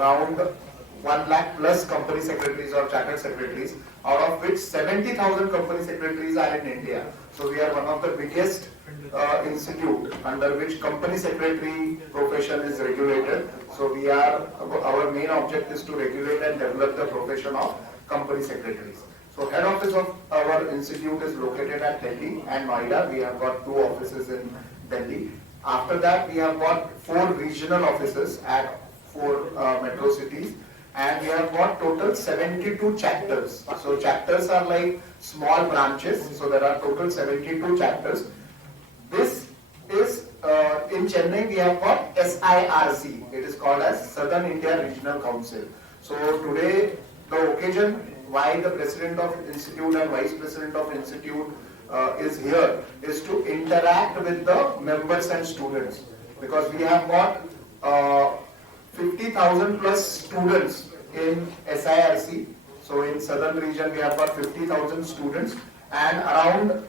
around 1 lakh plus company secretaries or chartered secretaries, out of which 70,000 company secretaries are in India. So we are one of the biggest institute under which company secretary profession is regulated. So our main object is to regulate and develop the profession of company secretaries. So head office of our institute is located at Delhi and Noida. We have got 2 offices in Delhi. After that, we have got 4 regional offices at 4 metro cities, and we have got total 72 chapters. So chapters are like small branches. So there are total 72 chapters. This is in Chennai. We have got SIRC. It is called as Southern India Regional Council. So today, the occasion why the president of institute and vice president of institute is here is to interact with the members and students, because we have got 50,000 plus students in SIRC. So in southern region we have got 50,000 students and around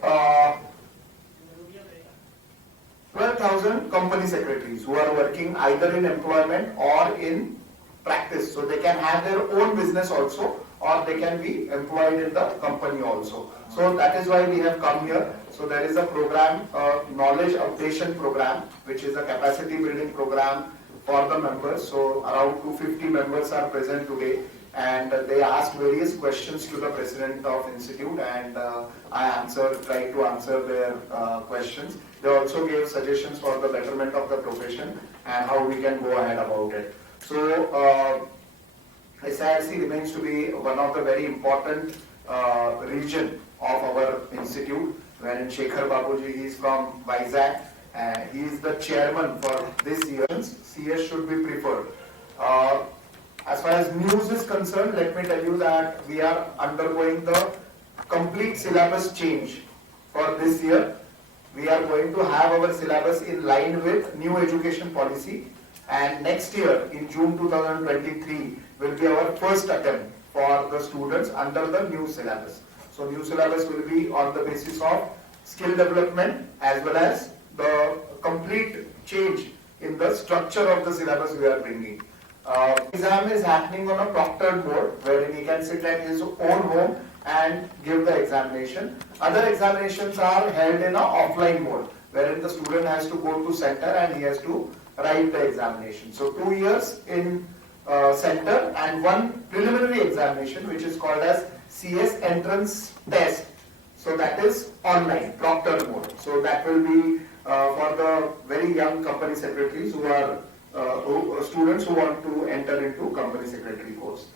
12,000 company secretaries who are working either in employment or in practice. So they can have their own business also, or they can be employed in the company also. So that is why we have come here. So there is a program, knowledge updation program, which is a capacity building program for the members. So around 250 members are present today, and they asked various questions to the president of institute, and I tried to answer their questions. They also gave suggestions for the betterment of the profession and how we can go ahead about it. So SIRC remains to be one of the very important region of our institute, wherein Shekhar Babuji, he is from Vizag, and he is the chairman for this year. CS should be preferred. As far as news is concerned, let me tell you that we are undergoing the complete syllabus change for this year. We are going to have our syllabus in line with new education policy, and next year in June 2023 will be our first attempt for the students under the new syllabus. So new syllabus will be on the basis of skill development as well as the complete change in the structure of the syllabus we are bringing. Exam is happening on a proctored mode, wherein he can sit at his own home and give the examination. Other examinations are held in an offline mode, wherein the student has to go to center and he has to write the examination. So 2 years in center and 1 preliminary examination, which is called as CS entrance test. So that is online, proctored mode. So that will be for the very young company secretaries who are students who want to enter into company secretary course.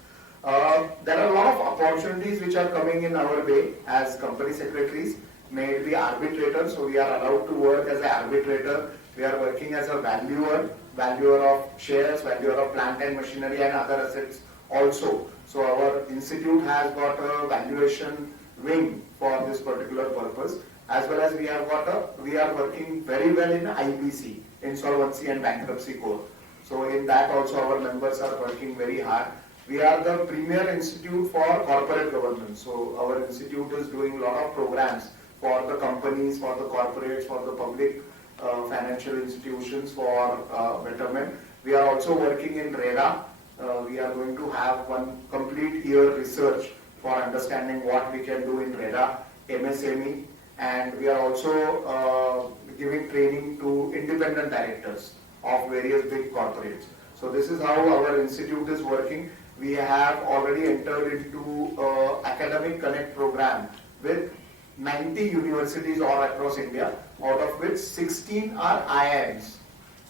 There are a lot of opportunities which are coming in our way as company secretaries. May it be arbitrator, so we are allowed to work as an arbitrator. We are working as a valuer of shares, valuer of plant and machinery and other assets also. So our institute has got a valuation wing for this particular purpose, as well as we are working very well in IBC, Insolvency and Bankruptcy Code. So in that also our members are working very hard. We are the premier institute for corporate governance. So our institute is doing a lot of programs for the companies, for the corporates, for the public financial institutions for betterment. We are also working in RERA. We are going to have 1 complete year research for understanding what we can do in RERA, MSME, and we are also giving training to independent directors of various big corporates. So this is how our institute is working. We have already entered into Academic Connect program with 90 universities all across India, out of which 16 are IIMs.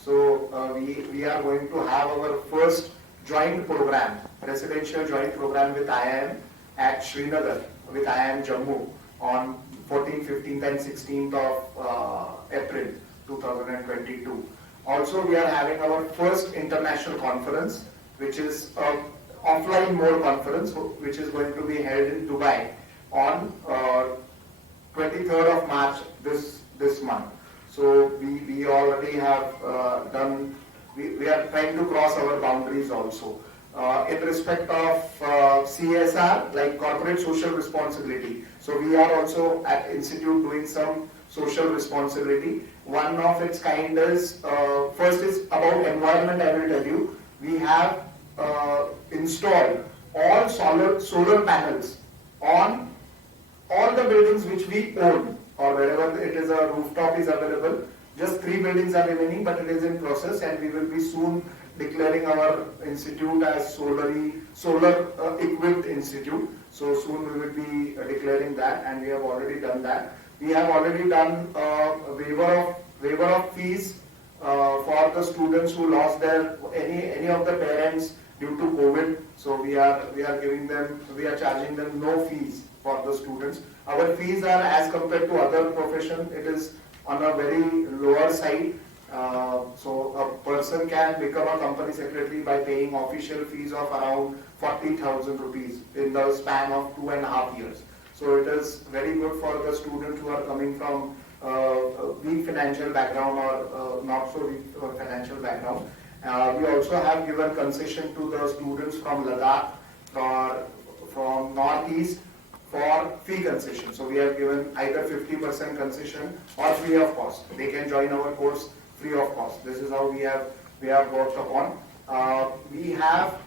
So we are going to have our first joint program, residential joint program with IIM at Srinagar, with IIM Jammu on 14th, 15th and 16th of April 2022. Also we are having our first international conference, which is an offline mode conference, which is going to be held in Dubai on 23rd of March this month. So we already have done, we are trying to cross our boundaries also. In respect of CSR, like corporate social responsibility. So we are also at Institute doing some social responsibility. One of its kind is, first is about environment, I will tell you. We have install all solar panels on all the buildings which we own, or wherever it is a rooftop is available. Just 3 buildings are remaining, but it is in process, and we will be soon declaring our institute as solar equipped institute. So soon we will be declaring that, and we have already done that. We have already done waiver of fees for the students who lost their any of the parents due to COVID. So we are charging them no fees for the students. Our fees are, as compared to other profession, it is on a very lower side. So a person can become a company secretary by paying official fees of around 40,000 rupees in the span of 2.5 years. So it is very good for the students who are coming from weak financial background or not so weak financial background. We also have given concession to the students from Ladakh or from Northeast for fee concession. So we have given either 50% concession or free of cost. They can join our course free of cost. This is how we have worked upon. We have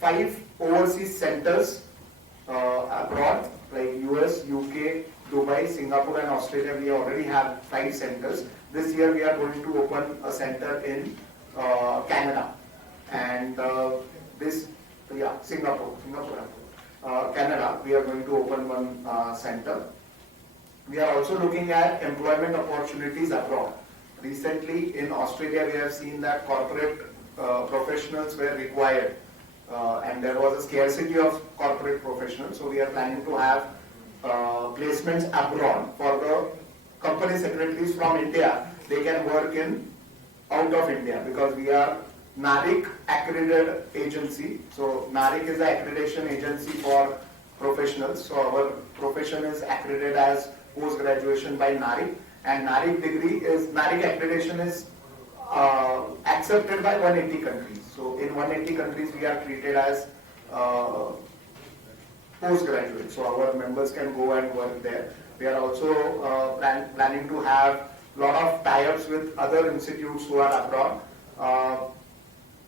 5 overseas centers abroad, like US, UK, Dubai, Singapore and Australia. We already have 5 centers. This year we are going to open a center in Canada, and Singapore, Canada. We are going to open one center. We are also looking at employment opportunities abroad. Recently in Australia, we have seen that corporate professionals were required, and there was a scarcity of corporate professionals. So we are planning to have placements abroad for the company secretaries from India. They can work out of India, because we are NARIC accredited agency. So NARIC is the accreditation agency for professionals. So our profession is accredited as post graduation by NARIC, and NARIC accreditation is accepted by 180 countries. So in 180 countries we are treated as postgraduate. So our members can go and work there. We are also planning to have lot of tie-ups with other institutes who are abroad.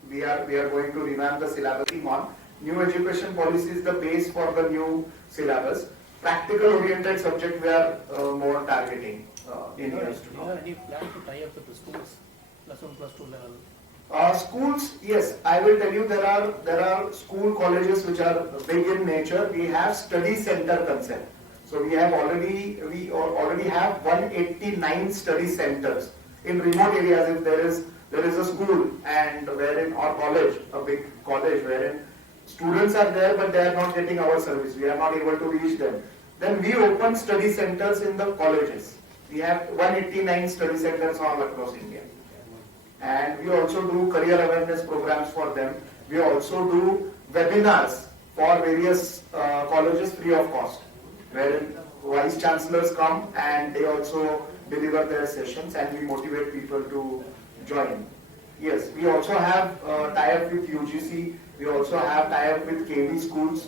We are going to revamp the syllabus on new education policy is the base for the new syllabus. Practical oriented subject we are more targeting in years to come. Do you have any plan to tie up with the schools, +1, +2 level? Schools, yes, I will tell you there are school colleges which are big in nature. We have study center concept. So we already have 189 study centers in remote areas. If there is a school and or college, a big college wherein students are there but they are not getting our service, we are not able to reach them, then we open study centers in the colleges. We have 189 study centers all across India. And we also do career awareness programs for them. We also do webinars for various colleges free of cost, wherein vice chancellors come and they also deliver their sessions, and we motivate people to join. Yes, we also have tie-up with UGC. We also have tie-up with KV schools.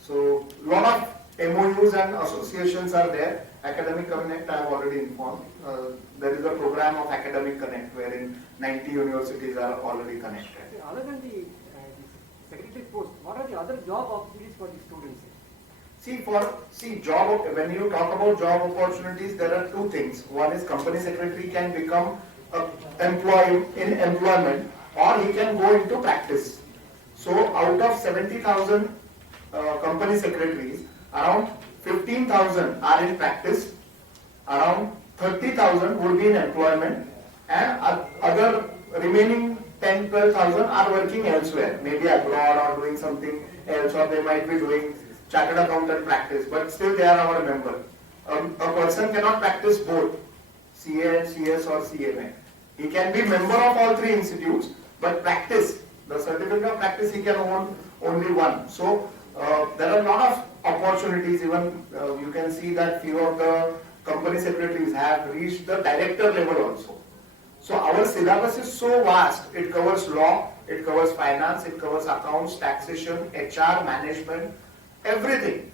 So lot of MOUs and associations are there. Academic Connect, I have already informed. There is a program of Academic Connect wherein 90 universities are already connected. Other than the secretary post, what are the other job opportunities for the students? When you talk about job opportunities, there are 2 things. One is company secretary can become employee in employment, or he can go into practice. So out of 70,000 company secretaries, around 15,000 are in practice, around 30,000 would be in employment, and other remaining 10-12,000 are working elsewhere, maybe abroad or doing something else, or they might be doing chartered accountant practice, but still they are our member. A person cannot practice both CA and CS or CMA. He can be member of all 3 institutes, but practice, the certificate of practice, he can own only one. So there are a lot of opportunities. Even you can see that few of the company secretaries have reached the director level also. So our syllabus is so vast. It covers law, it covers finance, it covers accounts, taxation, HR, management, everything.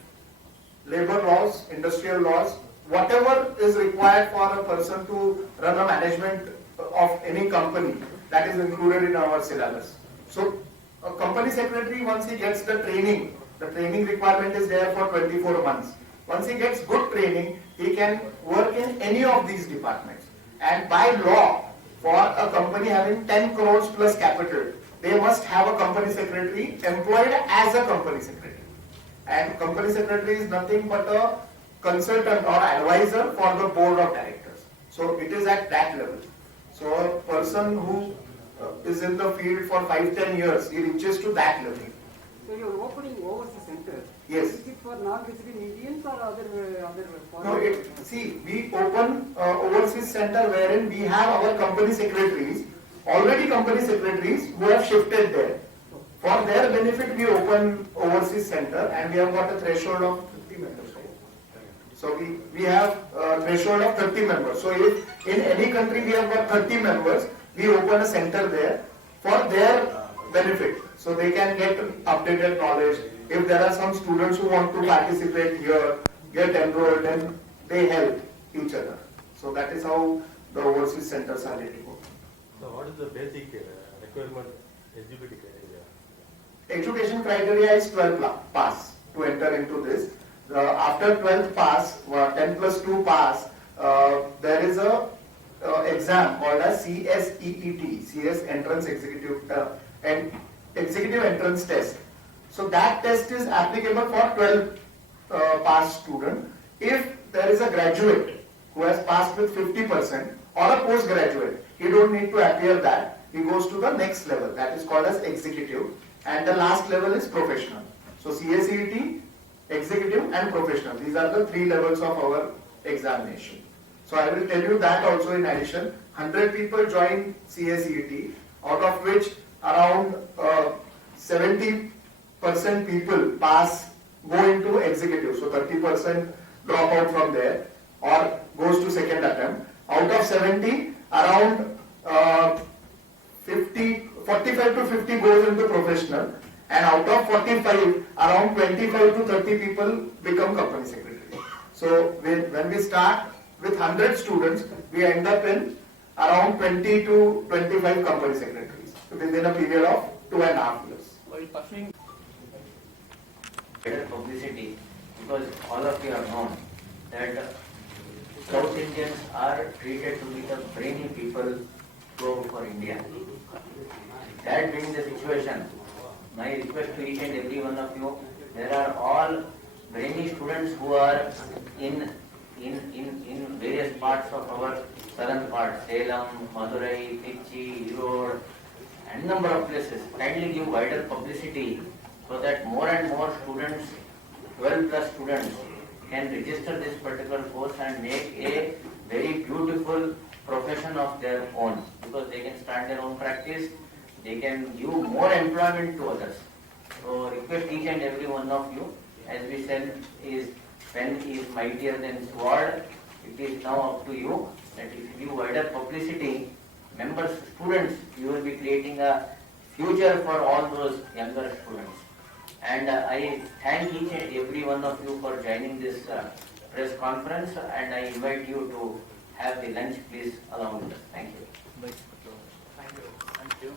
Labor laws, industrial laws, whatever is required for a person to run a management of any company, that is included in our syllabus. So A company secretary, once he gets the training requirement is there for 24 months. Once he gets good training, he can work in any of these departments. And by law, for a company having 10 crores plus capital, they must have a company secretary employed as a company secretary. And company secretary is nothing but a consultant or advisor for the board of directors. So it is at that level. So a person who is in the field for 5-10 years, he reaches to that level. So you are opening overseas center. Yes. Is it for non-resident Indians or other No, see, we open overseas center wherein we have our company secretaries, already company secretaries who have shifted there. For their benefit, we open overseas center and we have got a threshold of 50 members. So we have a threshold of 30 members. So if in any country we have got 30 members, we open a center there for their benefit. So they can get updated knowledge. If there are some students who want to participate here, get enrolled, then they help each other. So that is how the overseas centers are ready to go. So what is the basic requirement eligibility criteria? Education criteria is 12 pass to enter into this. After 12th pass, 10 plus 2 pass, there is a exam called as CSEET, CS Entrance Executive Entrance Test. So that test is applicable for 12 pass student. If there is a graduate who has passed with 50% or a postgraduate, he don't need to appear that. He goes to the next level, that is called as executive, and the last level is professional. So CSEET, executive and professional. These are the 3 levels of our examination. So I will tell you that also in addition. 100 people join CSEET, out of which around 70% people pass, go into executive. So 30% drop out from there or goes to second attempt. Out of 70, around 45 to 50 goes into professional, and out of 45, around 25 to 30 people become company secretary. So when we start with 100 students, we end up in around 20 to 25 company secretaries within a period of 2.5 years. While pursuing better publicity, because all of you have known that South Indians are treated to be the brainy people for India. That being the situation, my request to each and every one of you, there are all brainy students who are in various parts of our southern part, Salem, Madurai, Trichy, Erode, and number of places. Kindly give wider publicity so that more and more students, 12 plus students, can register this particular course and make a very beautiful profession of their own, because they can start their own practice, they can give more employment to others. So request each and every one of you, as we said, is pen is mightier than sword. It is now up to you that if you give wider publicity, members, students, you will be creating a future for all those younger students. And I thank each and every one of you for joining this press conference, and I invite you to have the lunch please along with us. Thank you. Thank you.